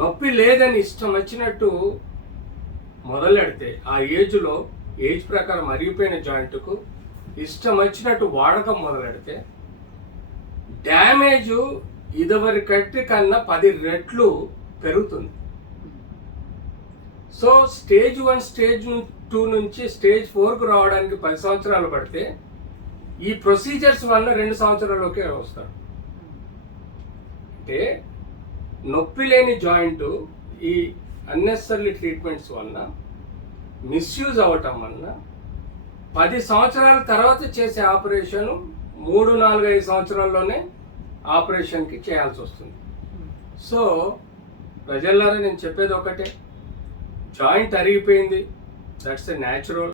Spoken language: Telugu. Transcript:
నొప్పి లేదని ఇష్టం వచ్చినట్టు మొదలెడితే ఆ ఏజ్ ప్రకారం అరిగిపోయిన జాయింట్కు ఇష్టం వచ్చినట్టు వాడకం మొదలెడితే డ్యామేజు ఇదివరకటి కన్నా 10 రెట్లు పెరుగుతుంది. సో స్టేజ్ 1 స్టేజ్ 2 నుంచి స్టేజ్ 4కు రావడానికి 10 సంవత్సరాలు పడితే ఈ ప్రొసీజర్స్ వల్ల 2 సంవత్సరాలకే వస్తారు. అంటే నొప్పి లేని జాయింట్ ఈ అన్నెసరీ ట్రీట్మెంట్స్ వల్ల మిస్యూజ్ అవ్వటం వల్ల 10 సంవత్సరాల తర్వాత చేసే ఆపరేషన్ 3, 4, 5 సంవత్సరాల్లోనే ఆపరేషన్కి చేయాల్సి వస్తుంది. సో ప్రజలారా నేను చెప్పేది ఒకటే, జాయింట్ అరిగిపోయింది, దట్స్ ఎ న్యాచురల్.